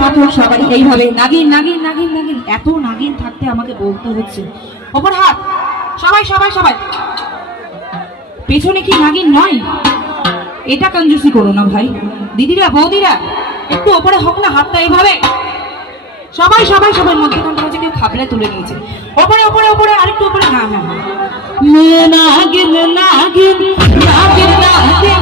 হাত হোক সবাই এইভাবে নাগিন নাগিন নাগিন নাগিন, এত নাগিন থাকতে আমাকে বলতে হচ্ছে। ওপর হাত, সবাই সবাই সবাই। পেছনে কি নাগিন নয়? এটা কঞ্জুসি করো না ভাই। দিদিরা বৌদিরা একটু ওপরে হোক না হাতটা এইভাবে। সবাই সবাই সবাই মধ্যখানটা হচ্ছে কেউ খাবলে তুলে নিয়েছে। ওপরে ওপরে ওপরে আরেকটু ওপরে। হ্যাঁ হ্যাঁ, নাগিন নাগিন নাগিন নাগিন